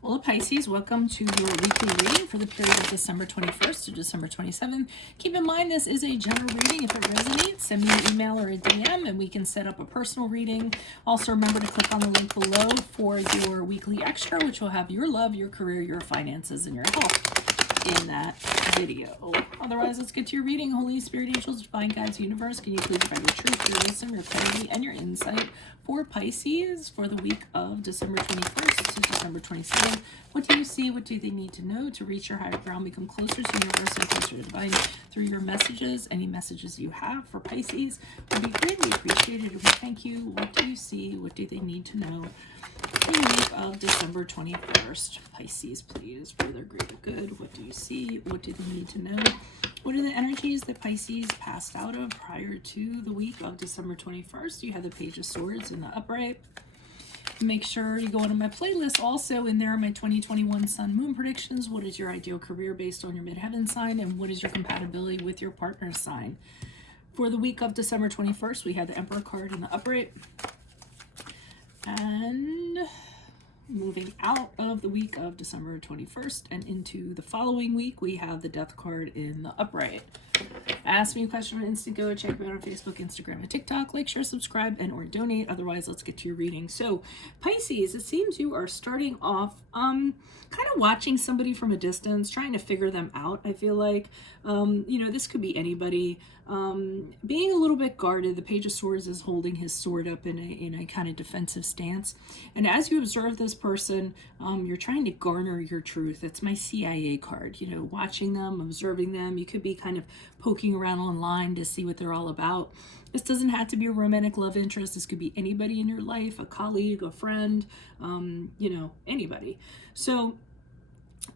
Well, Pisces, welcome to your weekly reading for the period of December 21st to December 27th. Keep in mind this is a general reading. If it resonates, send me an email or a DM and we can set up a personal reading. Also, remember to click on the link below for your weekly extra, which will have your love, your career, your finances, and your health in that video. Otherwise, let's get to your reading. Holy Spirit, angels, divine guides, universe, can you please provide your truth, your wisdom, your clarity, and your insight for Pisces for the week of December 21st to December 27th? What do you see? What do they need to know to reach your higher ground, become closer to universe and closer to divine through your messages? Any messages you have for Pisces would be greatly appreciated. We thank you. What do you see? What do they need to know for the week of December 21st? Pisces, please, for their greater good. What do you see? What do they need to know? What are the energies that Pisces passed out of prior to the week of December 21st? You have the Page of Swords in the upright. Make sure you go into my playlist. Also in there are my 2021 Sun Moon predictions. What is your ideal career based on your midheaven sign? And what is your compatibility with your partner's sign? For the week of December 21st, we have the Emperor card in the upright. And moving out of the week of December 21st and into the following week, we have the Death card in the upright. Ask me a question on Instant Go. Check me out on Facebook, Instagram, and TikTok. Like, share, subscribe, and or donate. Otherwise, let's get to your reading. So, Pisces, it seems you are starting off kind of watching somebody from a distance, trying to figure them out. I feel like, this could be anybody. Being a little bit guarded. The Page of Swords is holding his sword up in a kind of defensive stance. And as you observe this person, you're trying to garner your truth. It's my CIA card, watching them, observing them. You could be kind of poking around online to see what they're all about. This doesn't have to be a romantic love interest. This could be anybody in your life, a colleague, a friend, anybody. So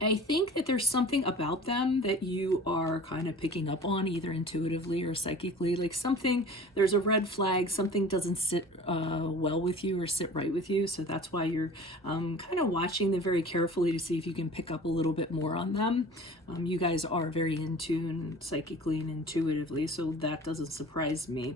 I think that there's something about them that you are kind of picking up on, either intuitively or psychically, like there's a red flag, something doesn't sit well with you or sit right with you. So that's why you're kind of watching them very carefully to see if you can pick up a little bit more on them. You guys are very in tune psychically and intuitively, so that doesn't surprise me.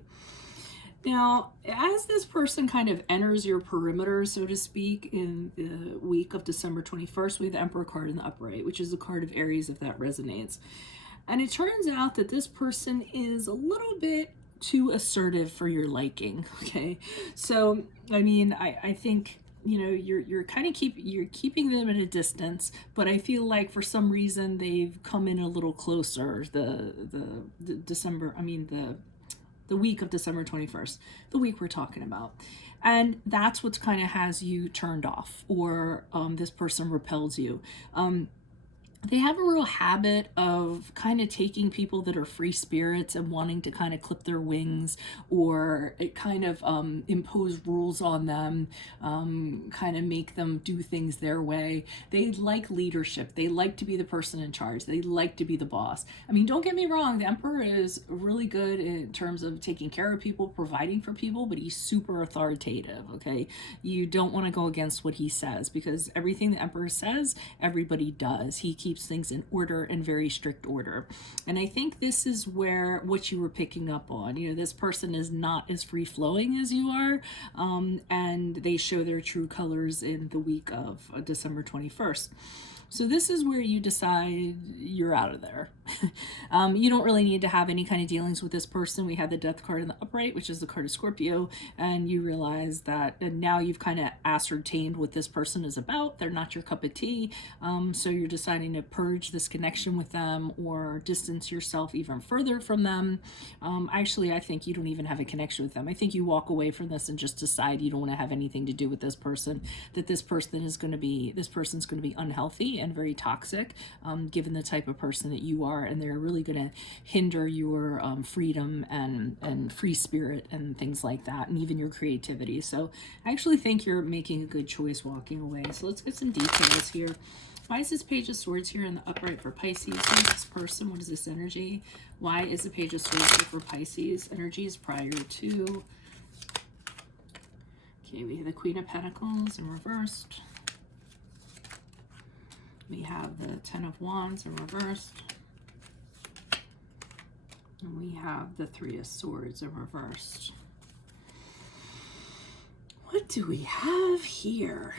Now, as this person kind of enters your perimeter, so to speak, in the week of December 21st, we have the Emperor card in the upright, which is the card of Aries, if that resonates. And it turns out that this person is a little bit too assertive for your liking, okay? So, I think you're kind of keeping them at a distance, but I feel like for some reason they've come in a little closer. The week of December 21st, the week we're talking about. And that's what kind of has you turned off, or this person repels you. They have a real habit of kind of taking people that are free spirits and wanting to kind of clip their wings, or it kind of impose rules on them, kind of make them do things their way. They like leadership. They like to be the person in charge. They like to be the boss. Don't get me wrong, the Emperor is really good in terms of taking care of people, providing for people, but he's super authoritative, okay? You don't want to go against what he says, because everything the Emperor says, everybody does. He keeps things in order, and very strict order. And I think this is where what you were picking up on, this person is not as free-flowing as you are, and they show their true colors in the week of December 21st. So this is where you decide you're out of there. You don't really need to have any kind of dealings with this person. We have the Death card in the upright, which is the card of Scorpio, and you realize that now you've kind of ascertained what this person is about. They're not your cup of tea, so you're deciding to purge this connection with them or distance yourself even further from them. Actually, I think you don't even have a connection with them. I think you walk away from this and just decide you don't want to have anything to do with this person, that this person's going to be unhealthy and very toxic, given the type of person that you are, and they're really going to hinder your freedom and free spirit and things like that, and even your creativity. So I actually think you're making a good choice walking away. So let's get some details here. Why is this Page of Swords here in the upright for Pisces? Who is this person? What is this energy? Why is the Page of Swords here for Pisces? Energies prior to. Okay, we have the Queen of Pentacles in reversed. We have the Ten of Wands in reversed. And we have the Three of Swords in reversed. What do we have here?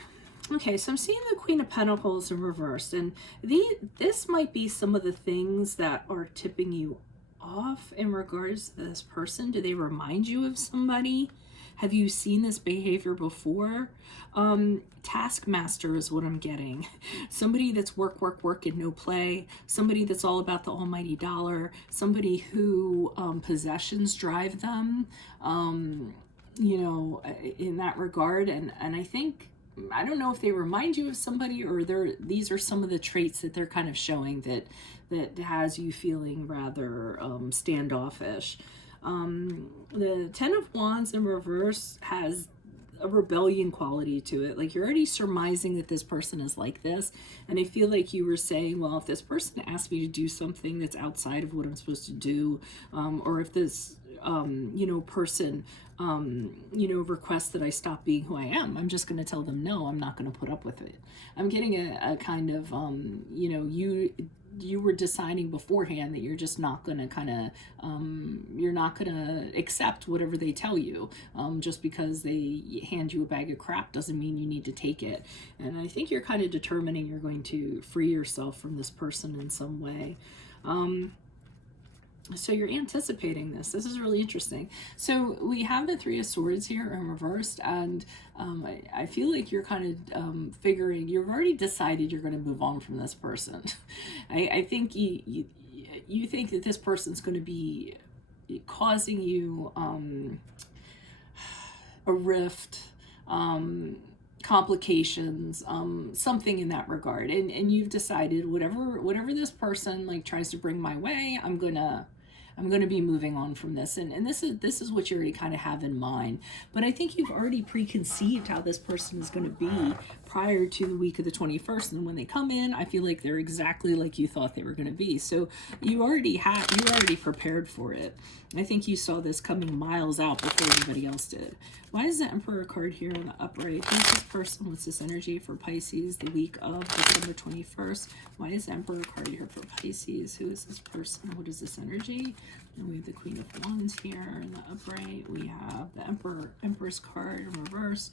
Okay, so I'm seeing the Queen of Pentacles in reverse, and this might be some of the things that are tipping you off in regards to this person. Do they remind you of somebody? Have you seen this behavior before? Taskmaster is what I'm getting. Somebody that's work, work, work and no play. Somebody that's all about the almighty dollar. Somebody who possessions drive them, you know, in that regard. And I think, I don't know if they remind you of somebody or these are some of the traits that they're kind of showing that has you feeling rather standoffish. The Ten of Wands in reverse has a rebellion quality to it. Like, you're already surmising that this person is like this, and I feel like you were saying, well, if this person asked me to do something that's outside of what I'm supposed to do, or if this you know, person you know, requests that I stop being who I am, I'm just going to tell them no, I'm not going to put up with it. I'm getting a kind of you know, you were deciding beforehand that you're just not going to kind of you're not going to accept whatever they tell you. Just because they hand you a bag of crap doesn't mean you need to take it. And I think you're kind of determining you're going to free yourself from this person in some way. So you're anticipating this. This is really interesting. So we have the Three of Swords here in reversed, and I feel like you're kind of figuring, you've already decided you're going to move on from this person. I think you think that this person's going to be causing you a rift, complications, something in that regard, and you've decided whatever this person like tries to bring my way, I'm gonna be moving on from this, and this is what you already kind of have in mind. But I think you've already preconceived how this person is going to be prior to the week of the 21st, and when they come in, I feel like they're exactly like you thought they were going to be. So you already prepared for it. I think you saw this coming miles out before anybody else did. Why is the Emperor card here on the upright? Who's this person? What's this energy for Pisces the week of December 21st? Why is the Emperor card here for Pisces? Who is this person? What is this energy? And we have the Queen of Wands here in the upright. We have the Empress card in reverse.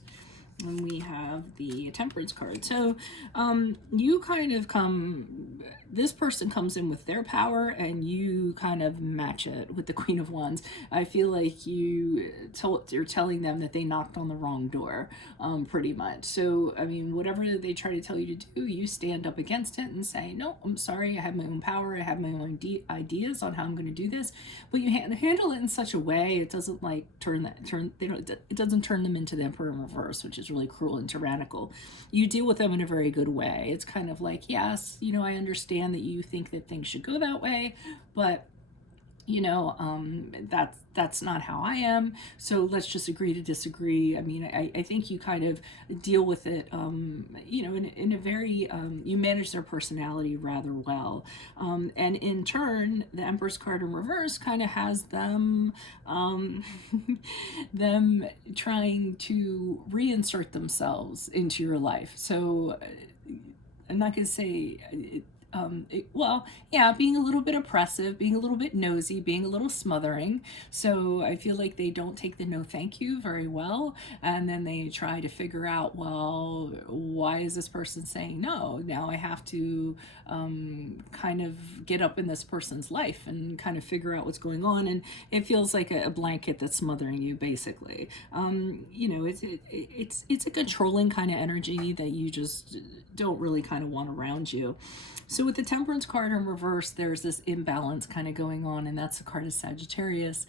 And we have the Temperance card. So you kind of this person comes in with their power, and you kind of match it with the Queen of Wands. I feel like you're telling them that they knocked on the wrong door, pretty much. So, I mean, whatever they try to tell you to do, you stand up against it and say, no, I'm sorry, I have my own power, I have my own ideas on how I'm going to do this. But you handle it in such a way, it doesn't like it doesn't turn them into the Emperor in reverse, which is really cruel and tyrannical. You deal with them in a very good way. It's kind of like, yes, you know, I understand that you think that things should go that way, but you know, that's not how I am. So let's just agree to disagree. I mean, I think you kind of deal with it, you know, in a very, you manage their personality rather well. And in turn, the Empress card in reverse kind of has them, them trying to reinsert themselves into your life. So I'm not going to say well, yeah, being a little bit oppressive, being a little bit nosy, being a little smothering. So I feel like they don't take the no thank you very well, and then they try to figure out, well, why is this person saying no? Now I have to kind of get up in this person's life and kind of figure out what's going on, and it feels like a blanket that's smothering you, basically. You know, it's a controlling kind of energy that you just don't really kind of want around you. So with the Temperance card in reverse, there's this imbalance kind of going on, and that's the card of Sagittarius,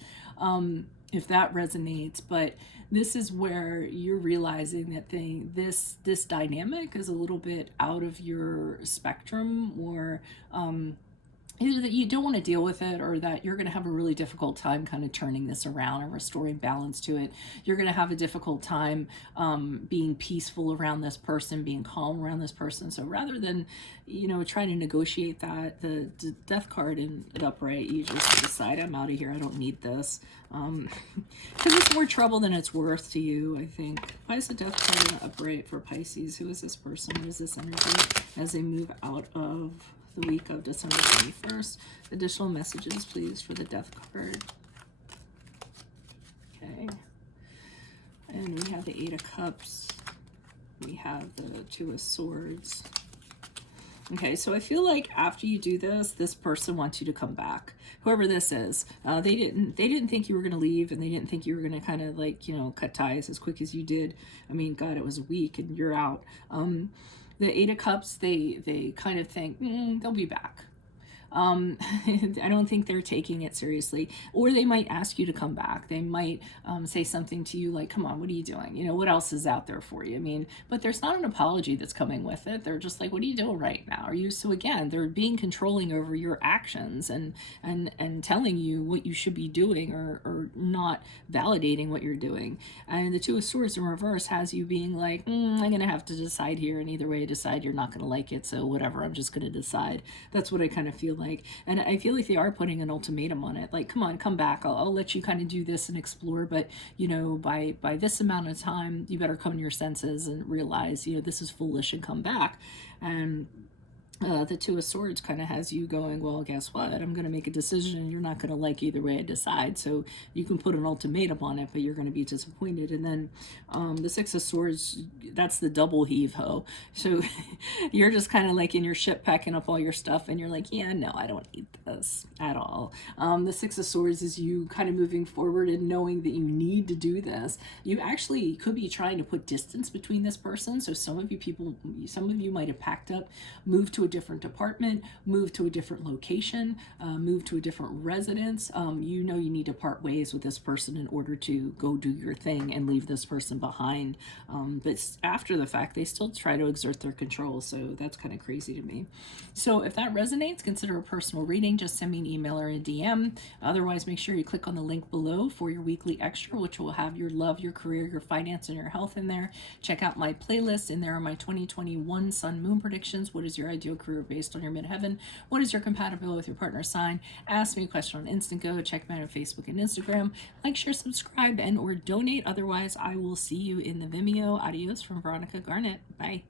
if that resonates. But this is where you're realizing that this dynamic is a little bit out of your spectrum, or either that you don't want to deal with it, or that you're going to have a really difficult time kind of turning this around and restoring balance to it. You're going to have a difficult time being peaceful around this person, being calm around this person. So rather than, you know, trying to negotiate that, the Death card in it upright, you just decide, I'm out of here, I don't need this. Because it's more trouble than it's worth to you, I think. Why is the Death card in the upright for Pisces? Who is this person? What is this energy as they move out of the week of December 21st. Additional messages, please, for the Death card. Okay. And we have the Eight of Cups. we have the Two of Swords. Okay, so I feel like after you do this, this person wants you to come back. Whoever this is, they didn't think you were going to leave, and they didn't think you were going to kind of like, you know, cut ties as quick as you did. I mean, God, it was a week and you're out. The Eight of Cups, they kind of think they'll be back. I don't think they're taking it seriously. Or they might ask you to come back. They might say something to you like, come on, what are you doing? You know, what else is out there for you? I mean, but there's not an apology that's coming with it. They're just like, what are you doing right now? Are you? So again, they're being controlling over your actions and telling you what you should be doing, or not validating what you're doing. And the Two of Swords in reverse has you being like, I'm going to have to decide here. And either way I decide, you're not going to like it. So whatever, I'm just going to decide. That's what I kind of feel like. And I feel like they are putting an ultimatum on it. Like, come on, come back. I'll let you kind of do this and explore, but you know, by this amount of time, you better come to your senses and realize, you know, this is foolish, and come back. And the Two of Swords kind of has you going, well, guess what? I'm going to make a decision, and you're not going to like either way I decide. So you can put an ultimatum on it, but you're going to be disappointed. And then the Six of Swords, that's the double heave ho. So you're just kind of like in your ship packing up all your stuff, and you're like, yeah, no, I don't need this at all. The Six of Swords is you kind of moving forward and knowing that you need to do this. You actually could be trying to put distance between this person. So some of you might have packed up, moved to a different department, move to a different location, move to a different residence. You know you need to part ways with this person in order to go do your thing and leave this person behind. But after the fact, they still try to exert their control. So that's kind of crazy to me. So if that resonates, consider a personal reading. Just send me an email or a DM. Otherwise, make sure you click on the link below for your weekly extra, which will have your love, your career, your finance, and your health in there. Check out my playlist. In there are my 2021 Sun Moon predictions. What is your ideal career based on your midheaven? What is your compatibility with your partner's sign? Ask me a question on Instant Go. Check me out on Facebook and Instagram. Like, share, subscribe, and or donate. Otherwise, I will see you in the Vimeo. Adios from Veronica Garnett. Bye.